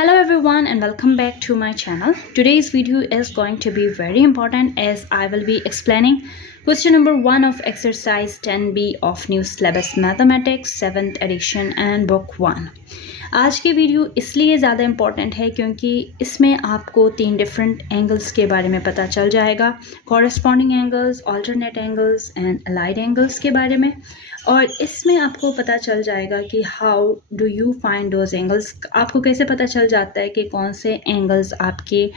Hello everyone and welcome back to my channel. Today's video is going to be very important as I will be explaining question number 1 of exercise 10B of new syllabus mathematics 7th edition and book 1. आज की video इसलिए ज़्यादा important है क्योंकि इसमें आपको 3 different angles के बारे में पता चल जाएगा, corresponding angles, alternate angles and allied angles के बारे में। और इसमें आपको पता चल जाएगा कि how do you find those angles, आपको कैसे पता चल जाता है कि कौन से एंगल्स आपके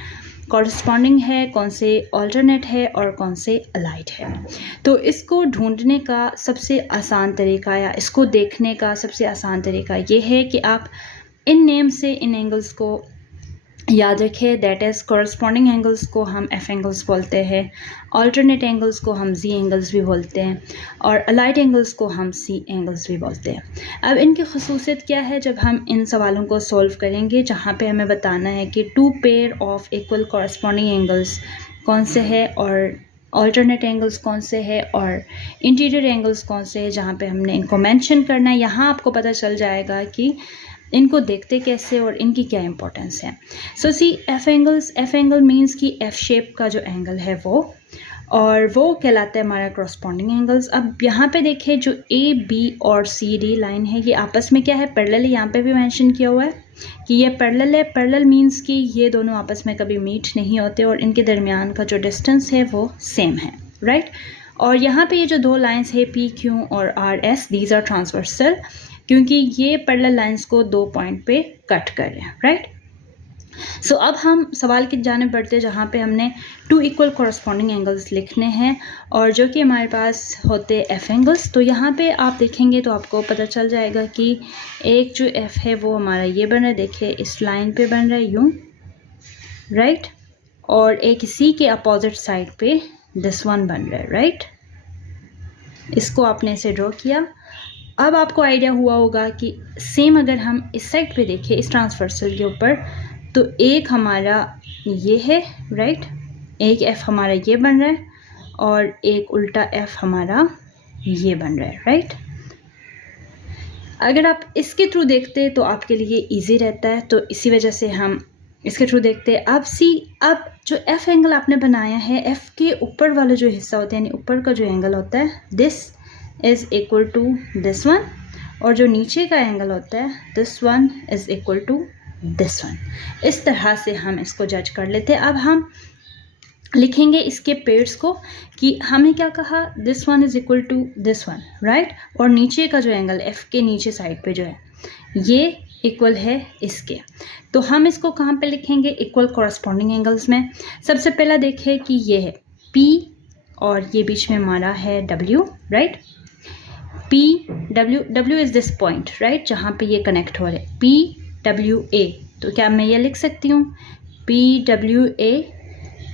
कॉरेस्पॉन्डिंग है, कौन से अल्टरनेट है और कौन से अलाइड है। तो इसको ढूंढने का सबसे आसान तरीका या इसको देखने का सबसे आसान तरीका ये है कि आप इन नेम से इन एंगल्स को याद रखें। दैट इज़ कॉरेस्पॉन्डिंग एंगल्स को हम एफ एंगल्स बोलते हैं, अल्टरनेट एंगल्स को हम जी एंगल्स भी बोलते हैं और अलाइड एंगल्स को हम सी एंगल्स भी बोलते हैं। अब इनकी खसूसियत क्या है जब हम इन सवालों को सॉल्व करेंगे, जहाँ पे हमें बताना है कि 2 pair of equal corresponding angles कौन से है और अल्टरनेट एंगल्स कौन से है और इंटीरियर एंगल्स कौन से है, जहाँ पे हमने इनको मेंशन करना है। यहाँ आपको पता चल जाएगा कि इनको देखते कैसे और इनकी क्या इंपॉर्टेंस है। सो सी एफ एंगल मीन्स कि एफ शेप का जो एंगल है वो, और वो कहलाता है हमारा कॉरेस्पॉन्डिंग एंगल्स। अब यहाँ पे देखें जो ए बी और सी डी लाइन है ये आपस में क्या है, पैरेलल है। यहाँ पे भी मेंशन किया हुआ है कि ये पैरेलल है। पैरेलल मीन्स कि ये दोनों आपस में कभी मीट नहीं होते और इनके दरमियान का जो डिस्टेंस है वो सेम है, राइट। और यहाँ पे ये जो 2 लाइन्स है पी क्यू और R S, these are transversal, क्योंकि ये पैरेलल लाइंस को 2 पॉइंट पे कट कर रहे हैं, राइट। सो अब हम सवाल की जाने बढ़ते हैं जहाँ पे हमने 2 इक्वल कॉरेस्पॉन्डिंग एंगल्स लिखने हैं और जो कि हमारे पास होते एफ एंगल्स। तो यहाँ पे आप देखेंगे तो आपको पता चल जाएगा कि एक जो एफ है वो हमारा ये बन रहा है, देखिए इस लाइन पे बन रहा है यूँ, राइट। और एक सी के अपोजिट साइड पे दिस वन बन रहा है, राइट। इसको आपने इसे ड्रॉ किया। अब आपको आइडिया हुआ होगा कि सेम अगर हम इस साइड पे देखें इस ट्रांसवर्सल के ऊपर, तो एक हमारा ये है, राइट, एक एफ हमारा ये बन रहा है और एक उल्टा एफ हमारा ये बन रहा है, राइट। अगर आप इसके थ्रू देखते तो आपके लिए इजी रहता है, तो इसी वजह से हम इसके थ्रू देखते हैं। अब जो एफ एंगल आपने बनाया है, एफ के ऊपर वाला जो हिस्सा होता है यानी ऊपर का जो एंगल होता है, this is equal to this one, और जो नीचे का एंगल होता है this one is equal to this one. इस तरह से हम इसको जज कर लेते हैं। अब हम लिखेंगे इसके पेयर्स को कि हमने क्या कहा, this one is equal to this one, right. और नीचे का जो एंगल एफ के नीचे साइड पे जो है ये इक्वल है इसके। तो हम इसको कहाँ पे लिखेंगे, इक्वल कॉरेस्पॉन्डिंग एंगल्स में। सबसे पहला देखें कि ये है P और ये बीच में हमारा है W, right. W is this point, right, जहाँ पे ये कनेक्ट हो रहे हैं, PWA। तो क्या मैं ये लिख सकती हूँ PWA।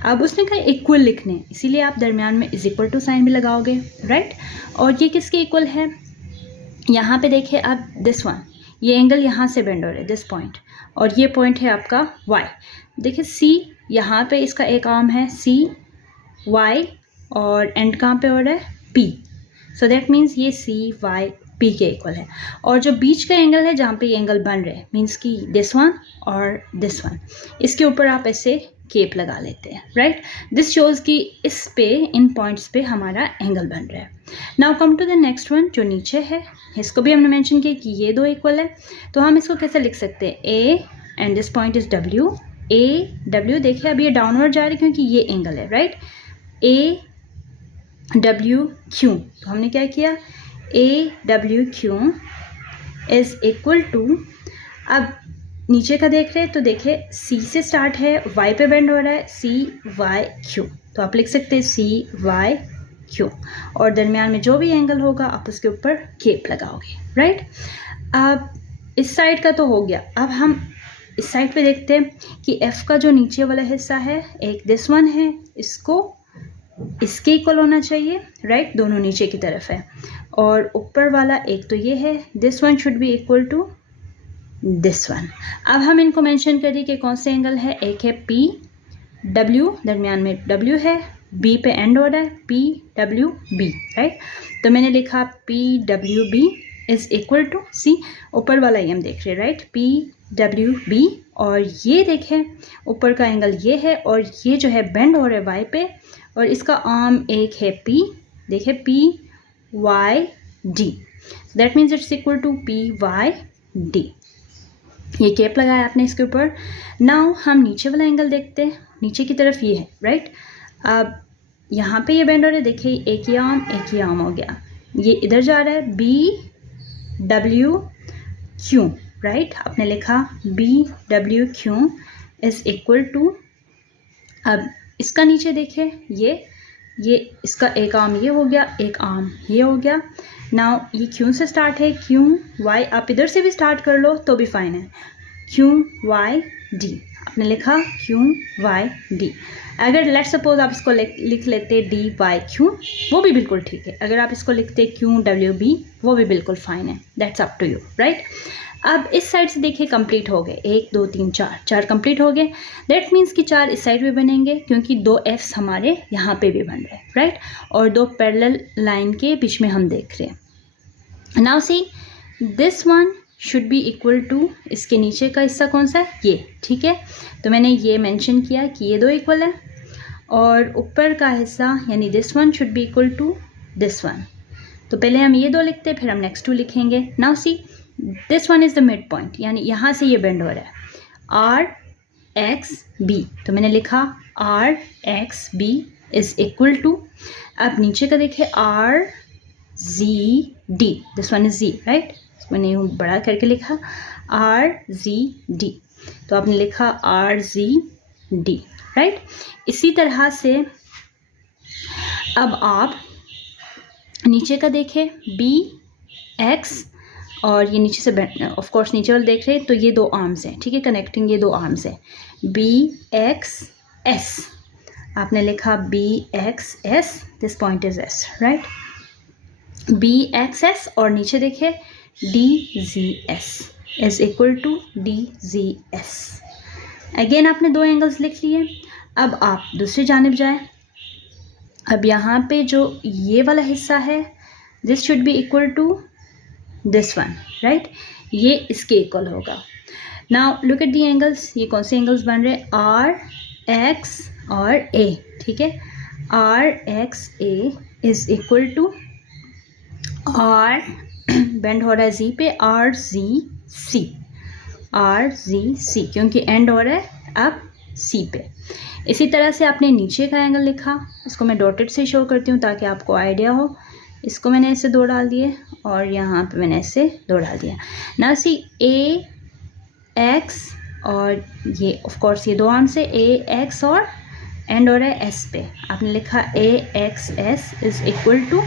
अब उसने कहा इक्वल लिखने, इसीलिए आप दरमियान में इज इक्वल टू साइन भी लगाओगे, राइट। और ये किसके इक्वल है, यहाँ पे देखिए अब दिस वन, ये एंगल यहाँ से बेंड हो रहा है दिस पॉइंट, और ये पॉइंट है आपका Y। देखिए C, यहाँ पे इसका एक आर्म है CY और एंड कहाँ पे हो रहा है P। सो दैट मीन्स ये CYP के इक्वल है। और जो बीच का एंगल है जहाँ पे ये एंगल बन रहे हैं मीन्स कि दिस वन और दिस वन, इसके ऊपर आप ऐसे केप लगा लेते हैं, राइट। दिस शोज़ कि इस पे इन पॉइंट्स पे हमारा एंगल बन रहा है। Now come to the next one जो नीचे है, इसको भी हमने मेंशन किया कि ये 2 इक्वल है। तो हम इसको कैसे लिख सकते हैं, A and this point is W, AW। देखिए अब ये डाउनवर्ड जा रही है क्योंकि ये एंगल है, राइट, AWQ। तो हमने क्या किया, AWQ इज़ इक्वल टू, अब नीचे का देख रहे हैं तो देखिए C से स्टार्ट है, Y पे बेंड हो रहा है CYQ। तो आप लिख सकते हैं CYQ, और दरमियान में जो भी एंगल होगा आप उसके ऊपर केप लगाओगे, राइट। अब इस साइड का तो हो गया। अब हम इस साइड पे देखते हैं कि F का जो नीचे वाला हिस्सा है, एक दिस वन है, इसको इसके इक्वल होना चाहिए, राइट, दोनों नीचे की तरफ है। और ऊपर वाला एक तो ये है, this one should be equal to this one. अब हम इनको मेंशन करिए कि कौन से एंगल है, एक है PW, दरमियान में W है, B पे एंड हो रहा है PWB, राइट। तो मैंने लिखा PWB इज़ इक्वल टू, सी ऊपर वाला ही हम देख रहे हैं, राइट, डब्ल्यू बी, और ये देखें ऊपर का एंगल ये है और ये जो है बेंड हो रहा है वाई पे, और इसका आर्म एक है पी, देखें P Y D, that means it's equal to P Y D. ये कैप लगाया आपने इसके ऊपर। नाउ हम नीचे वाला एंगल देखते हैं, नीचे की तरफ ये है, राइट। अब यहाँ पे ये बेंड हो रहा है, देखिए एक ही आर्म हो गया, ये इधर जा रहा है बी डब्ल्यू क्यू, राइट। आपने लिखा B W Q is equal to, अब इसका नीचे देखिए ये इसका एक आर्म ये हो गया, एक आर्म ये हो गया। नाउ ये क्यू से स्टार्ट है, क्यू वाई, आप इधर से भी स्टार्ट कर लो तो भी फाइन है, क्यू वाई डी, आपने लिखा क्यू वाई डी। अगर लेट सपोज आप इसको लिख लेते डी वाई क्यू, वो भी बिल्कुल ठीक है। अगर आप इसको लिखते क्यू डब्ल्यू बी, वो भी बिल्कुल फाइन है, that's up to you, right. अब इस साइड से देखिए कंप्लीट हो गए, 1 2 3 4 कंप्लीट हो गए। दैट मीन्स कि 4 इस साइड भी बनेंगे क्योंकि 2 एफ्स हमारे यहाँ पे भी बन रहे हैं, राइट। और 2 पैरेलल लाइन के बीच में हम देख रहे हैं। Now see this one should be equal to, इसके नीचे का हिस्सा कौन सा है, ये, ठीक है। तो मैंने ये मेंशन किया कि ये 2 इक्वल है, और ऊपर का हिस्सा यानी this one should be equal to this one. तो पहले हम ये 2 लिखते हैं, फिर हम नेक्स्ट 2 लिखेंगे। Now see this one is the mid point, यानी यहाँ से ये बेंड हो रहा है आर एक्स बी, तो मैंने लिखा R X B is equal to, अब नीचे का देखिए R G D, this one is G, right. मैंने बड़ा करके लिखा आर जी डी, तो आपने लिखा आर जी डी, राइट। इसी तरह से अब आप नीचे का देखें बी एक्स, और ये नीचे से ऑफ कोर्स नीचे वाले देख रहे हैं, तो ये 2 आर्म्स हैं, ठीक है, कनेक्टिंग ये 2 आर्म्स हैं, बी एक्स एस, आपने लिखा B X S, this point is S, right, B X S, और नीचे देखिए D G S is equal to D G S. Again आपने 2 एंगल्स लिख लिए। अब आप दूसरी जानिब जाए, अब यहाँ पे जो ये वाला हिस्सा है, this should be equal to this one, right, ये इसके इक्वल होगा। Now look at the angles, ये कौन से एंगल्स बन रहे हैं, आर एक्स और ए, ठीक है, R X A is equal to R bend हो रहा है जी पे, आर जी सी, क्योंकि एंड हो रहा है अब सी पे। इसी तरह से आपने नीचे का एंगल लिखा, इसको मैं डॉटेड से शो करती हूँ ताकि आपको आइडिया हो। इसको मैंने ऐसे 2 डाल दिए और यहाँ पे मैंने ऐसे 2 डाल दिया। ना सी ए एक्स, और ये ऑफ कोर्स ये 2 आर्म से ए एक्स और एंड हो रहा है एस पे, आपने लिखा A X S is equal to,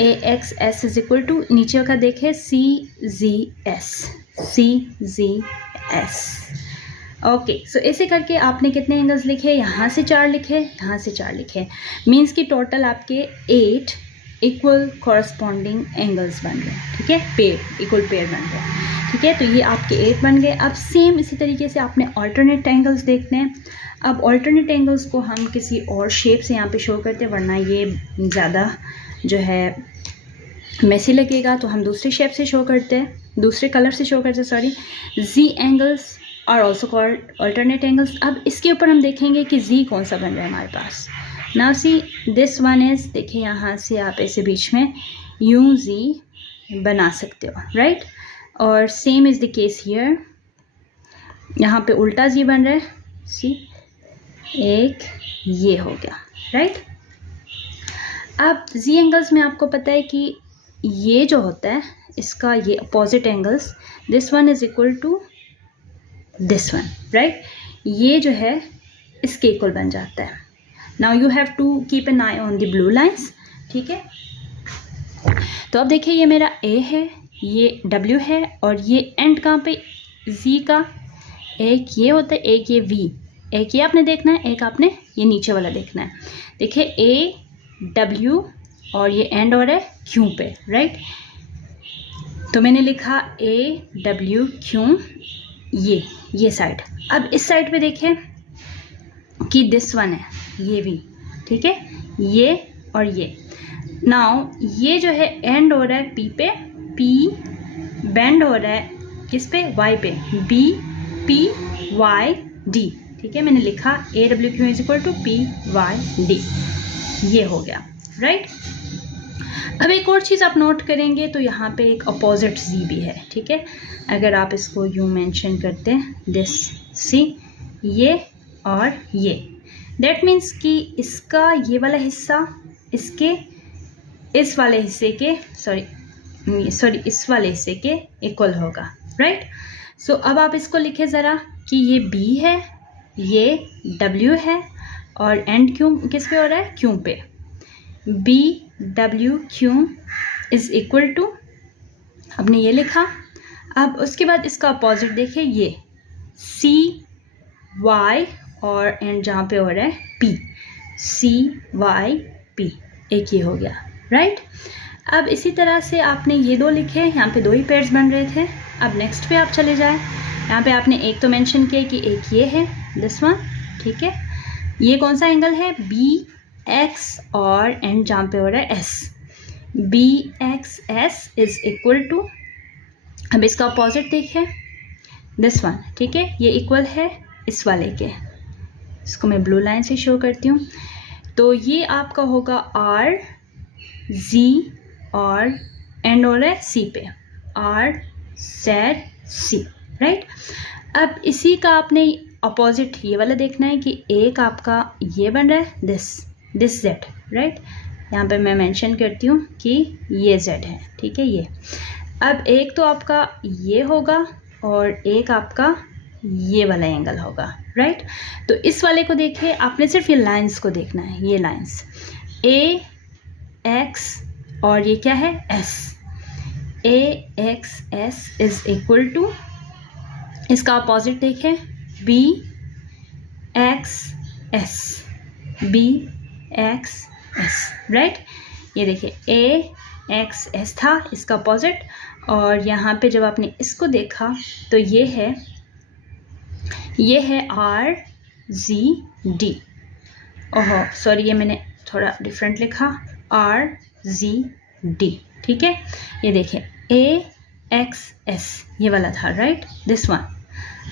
A X S is equal to, नीचे का देखे सी जी एस। ओके, सो ऐसे करके आपने कितने एंगल्स लिखे, यहाँ से 4 लिखे, यहाँ से 4 लिखे, मीन्स कि टोटल आपके 8 इक्वल कॉरस्पॉन्डिंग एंगल्स बन गए, ठीक है, इक्वल पेयर बन गए, ठीक है। तो ये आपके 8 बन गए। अब सेम इसी तरीके से आपने ऑल्टरनेट एंगल्स देखने हैं। अब ऑल्टरनेट एंगल्स को हम किसी और शेप से यहाँ पे शो करते हैं, वरना ये ज़्यादा जो है मैसी लगेगा, तो हम दूसरे शेप से शो करते हैं, दूसरे कलर से शो करते हैं, sorry. Z angles are also called alternate angles. अब इसके ऊपर हम देखेंगे कि जी कौन सा बन रहा है हमारे पास। Now see this one is, देखिए यहाँ से आप ऐसे बीच में यूं जी बना सकते हो, राइट। और same is the case here, यहाँ पे उल्टा जी बन रहा है, सी एक ये हो गया, राइट। अब जी एंगल्स में आपको पता है कि ये जो होता है इसका ये opposite angles, this one is equal to this one, right, ये जो है इसके इक्वल बन जाता है। Now you have to keep an eye on the blue lines, ठीक है। तो अब देखिए ये मेरा ए है, ये डब्ल्यू है, और ये एंड कहाँ पे, जी का, एक ये होता है, एक ये वी, एक ये आपने देखना है, एक आपने ये नीचे वाला देखना है। देखिए ए डब्ल्यू और ये एंड हो रहा है क्यू पे, राइट। तो मैंने लिखा ए डब्ल्यू क्यू, ये साइड। अब इस साइड पे देखें कि दिस वन है, ये भी, ठीक है, ये और ये। नाउ ये जो है एंड हो रहा है पी पे, पी बेंड हो रहा है किस पे, y पे, BPYD, ठीक है, मैंने लिखा AWQ is equal to PYD, ये हो गया, राइट। अब एक और चीज़ आप नोट करेंगे तो यहाँ पे एक अपोजिट Z भी है, ठीक है। अगर आप इसको यूँ मेंशन करते हैं, दिस सी, ये और ये, दैट मीन्स कि इसका ये वाला हिस्सा इसके इस वाले हिस्से के इस वाले हिस्से के इक्वल होगा, राइट। सो अब आप इसको लिखें ज़रा कि ये B है, ये W है और एंड क्यों किस पे हो रहा है, क्यों पे। BWQ इज इक्वल टू, आपने ये लिखा। अब उसके बाद इसका अपोजिट देखिए, ये CY और एंड जहाँ पे हो रहा है P, CYP, एक ये हो गया, राइट। अब इसी तरह से आपने ये दो लिखे, यहाँ पे दो ही पेयर्स बन रहे थे। अब नेक्स्ट पे आप चले जाएं, यहाँ पे आपने एक तो मेंशन किया कि एक ये है, दिस वन, ठीक है। ये कौन सा एंगल है, BX और एंड जहाँ पे हो रहा है S, BXS is equal to, अब इसका अपोजिट देखिए, दिस वन, ठीक है, ये इक्वल है इस वाले के। इसको मैं ब्लू लाइन से शो करती हूँ। तो ये आपका होगा RZ और एंड हो रहा है C पे, RZC, राइट। अब इसी का आपने अपोजिट ये वाला देखना है कि एक आपका ये बन रहा है दिस Z, राइट। यहाँ पे मैं मेंशन करती हूँ कि ये Z है, ठीक है, ये। अब एक तो आपका ये होगा और एक आपका ये वाला एंगल होगा, राइट। तो इस वाले को देखिए, आपने सिर्फ ये लाइंस को देखना है, ये लाइंस AX और ये क्या है S, AXS is equal to, इसका अपोजिट देखें, BXS, BXS, राइट। ये देखिए AXS था इसका अपोजिट, और यहाँ पे जब आपने इसको देखा तो ये है RZD, ओहो सॉरी, ये मैंने थोड़ा डिफरेंट लिखा, RZD, ठीक है। ये देखिए AXS ये वाला था, राइट, दिस वन।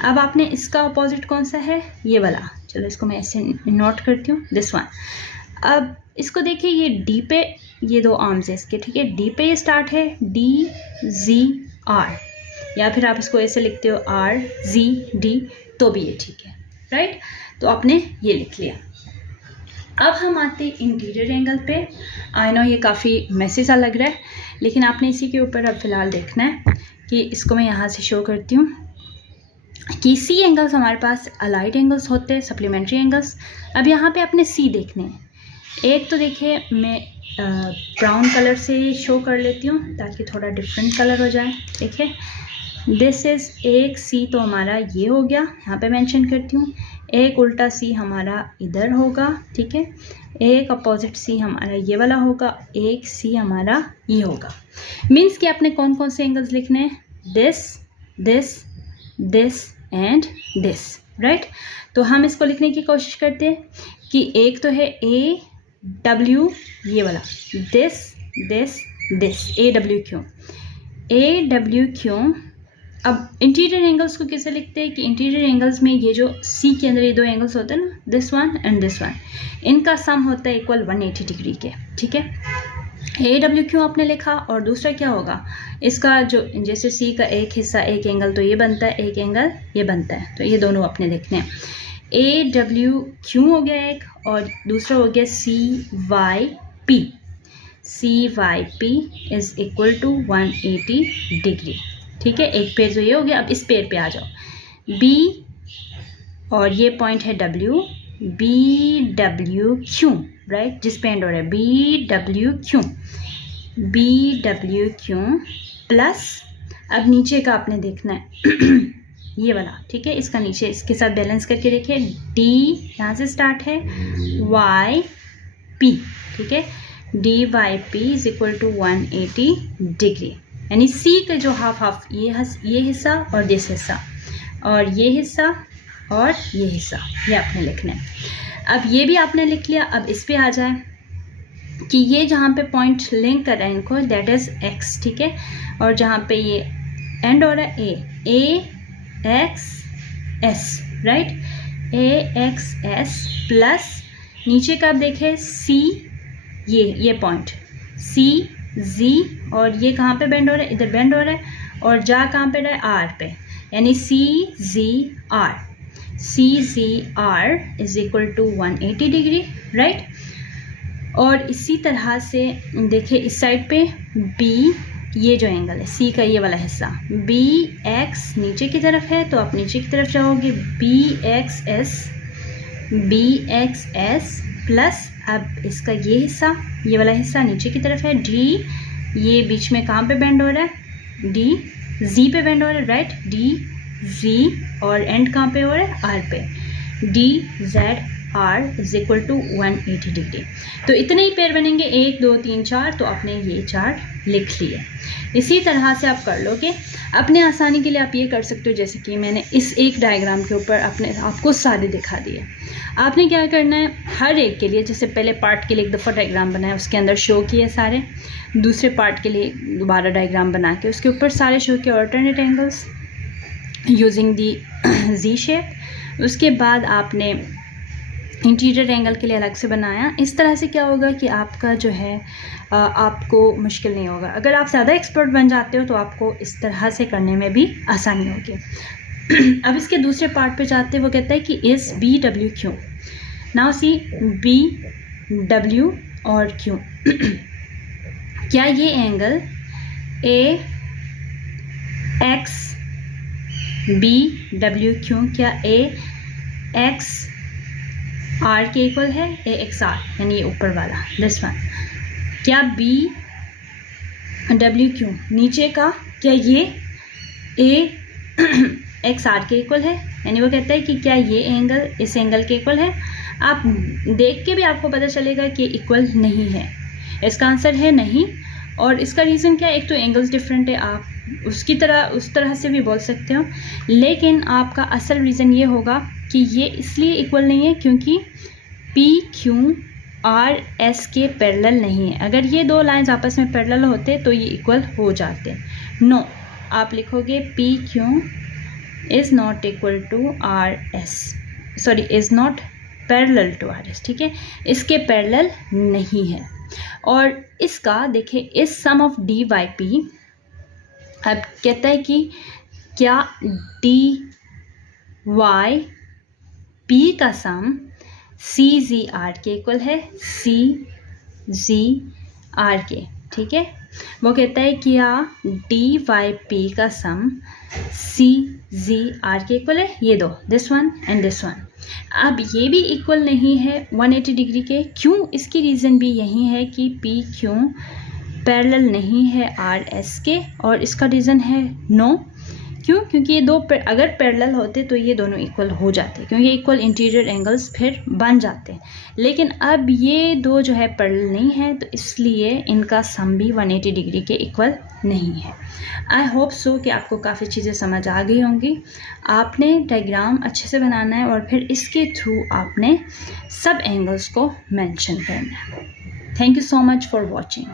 अब आपने इसका अपोजिट कौन सा है, ये वाला, चलो इसको मैं ऐसे नोट करती हूँ, दिस वन। अब इसको देखिए, ये D पे, ये दो आर्म्स है इसके, ठीक है, D पे ये स्टार्ट है, DZR, या फिर आप इसको ऐसे लिखते हो RZD, तो भी ये ठीक है, राइट। तो आपने ये लिख लिया। अब हम आते हैं इंटीरियर एंगल पे। आई नो ये काफ़ी मैसी सा लग रहा है, लेकिन आपने इसी के ऊपर अब फ़िलहाल देखना है कि इसको मैं यहाँ से शो करती हूँ कि C एंगल्स हमारे पास अलाइड एंगल्स होते हैं, सप्लीमेंट्री एंगल्स। अब यहाँ पे आपने C देखने हैं। एक तो देखिए मैं ब्राउन कलर से शो कर लेती हूँ ताकि थोड़ा डिफरेंट कलर हो जाए। देखिए दिस इज़ एक C तो हमारा ये हो गया, यहाँ पे मेंशन करती हूँ। एक उल्टा C हमारा इधर होगा, ठीक है। एक अपोजिट C हमारा ये वाला होगा, एक C हमारा ये होगा। मीन्स कि आपने कौन कौन से एंगल्स लिखने हैं, this this this and this, right. तो हम इसको लिखने की कोशिश करते हैं कि एक तो है AW ये वाला, this this this, AWQ AWQ। अब इंटीरियर एंगल्स को कैसे लिखते हैं कि इंटीरियर एंगल्स में ये जो C के अंदर ये दो एंगल्स होते हैं ना, this one and this one, इनका सम होता है इक्वल 180 डिग्री के, ठीक है। AWQ आपने लिखा, और दूसरा क्या होगा इसका, जो जैसे C का एक हिस्सा एक एंगल तो ये बनता है, एक एंगल ये बनता है, तो ये दोनों अपने देखने हैं। AWQ हो गया एक, और दूसरा हो गया CYP CYP is equal to 180 degree, ठीक है। एक पेयर तो ये हो गया। अब इस पेयर पे आ जाओ, B और ये पॉइंट है W, BWQ, राइट, जिस पे एंड हो रहा है BWQ प्लस, अब नीचे का आपने देखना है ये वाला, ठीक है। इसका नीचे इसके साथ बैलेंस करके देखिए, D यहाँ से स्टार्ट है, YP, ठीक है, DYP is equal to 180 degree, यानी C का जो हाफ ये हिस्सा और दिस हिस्सा, और ये हिस्सा और ये हिस्सा, ये आपने लिखना है। अब ये भी आपने लिख लिया। अब इस पे आ जाए कि ये जहाँ पे पॉइंट लिंक कर रहा है इनको, दैट इज़ X, ठीक है, और जहाँ पे ये एंड हो रहा है A X S, right, A X S plus नीचे का आप देखें सी, ये पॉइंट सी जी, और ये कहाँ पे बेंड हो रहा है, इधर बेंड हो रहा है, और जा कहाँ पे रहा है, आर पे, यानी C G R is equal to 180 degree, right. और इसी तरह से देखिए इस साइड पे बी, ये जो एंगल है सी का ये वाला हिस्सा, बी एक्स नीचे की तरफ है तो आप नीचे की तरफ जाओगे, बी एक्स एस प्लस अब इसका ये हिस्सा, ये वाला हिस्सा नीचे की तरफ है, डी, ये बीच में कहाँ पे बेंड हो रहा है, डी जी पे बेंड हो रहा है, राइट, डी जी, और एंड कहाँ पे हो रहा है, आर पे, D Z R is equal to 180 degree. तो इतने ही पेयर बनेंगे, 1 2 3 4, तो आपने ये चार्ट लिख लिए। इसी तरह से आप कर लोगे। अपने आसानी के लिए आप ये कर सकते हो, जैसे कि मैंने इस एक डायग्राम के ऊपर अपने आपको सारे दिखा दिए। आपने क्या करना है, हर एक के लिए, जैसे पहले पार्ट के लिए एक दफ़ा डायग्राम बनाया, उसके अंदर शो किए सारे, दूसरे पार्ट के लिए दोबारा डायग्राम बना के उसके ऊपर सारे शो किए alternate angles using the Z shape. उसके बाद आपने इंटीरियर एंगल के लिए अलग से बनाया। इस तरह से क्या होगा कि आपका जो है आपको मुश्किल नहीं होगा। अगर आप ज़्यादा एक्सपर्ट बन जाते हो तो आपको इस तरह से करने में भी आसानी होगी। अब इसके दूसरे पार्ट पे जाते हैं, वो कहता है कि is B W Q. Now see B W और क्यू क्या ये angle A X B W Q क्या ए एक्स आर के इक्वल है, ए एक्स आर यानी ये ऊपर वाला दिस वन, क्या बी डब्ल्यू क्यू नीचे का क्या ये ए एक्स आर के इक्वल है, यानी वो कहता है कि क्या ये एंगल इस एंगल के इक्वल है। आप देख के भी आपको पता चलेगा कि इक्वल नहीं है, इसका आंसर है नहीं। और इसका रीज़न क्या है, एक तो एंगल्स डिफरेंट है, आप उस तरह से भी बोल सकते हो, लेकिन आपका असल रीज़न ये होगा कि ये इसलिए इक्वल नहीं है क्योंकि पी क्यू आर एस के पैरेलल नहीं है। अगर ये दो लाइंस आपस में पैरेलल होते तो ये इक्वल हो जाते। नो, आप लिखोगे P Q is not equal to R S, sorry is not parallel to R S, ठीक है, इसके पैरेलल नहीं है। और इसका देखिए इस सम ऑफ डी वाई पी, अब कहता है कि क्या डी वाई पी का सम सी जी आर के इक्वल है, सी जी आर के, ठीक है। वो कहता है कि डी वाई पी का सम सी जी आर के इक्वल है, ये दो, this one and this one. अब ये भी इक्वल नहीं है 180 डिग्री के, क्यों, इसकी रीज़न भी यही है कि पी क्यों पैरेलल नहीं है आर एस के, और इसका रीज़न है नो। क्यों, क्योंकि ये दो अगर पैरेलल होते तो ये दोनों इक्वल हो जाते, क्योंकि इक्वल इंटीरियर एंगल्स फिर बन जाते। लेकिन अब ये दो जो है पैरेलल नहीं है, तो इसलिए इनका सम भी 180 डिग्री के इक्वल नहीं है। आई होप सो कि आपको काफ़ी चीज़ें समझ आ गई होंगी। आपने डायग्राम अच्छे से बनाना है और फिर इसके थ्रू आपने सब एंगल्स को मेंशन करना है। Thank you so much for watching.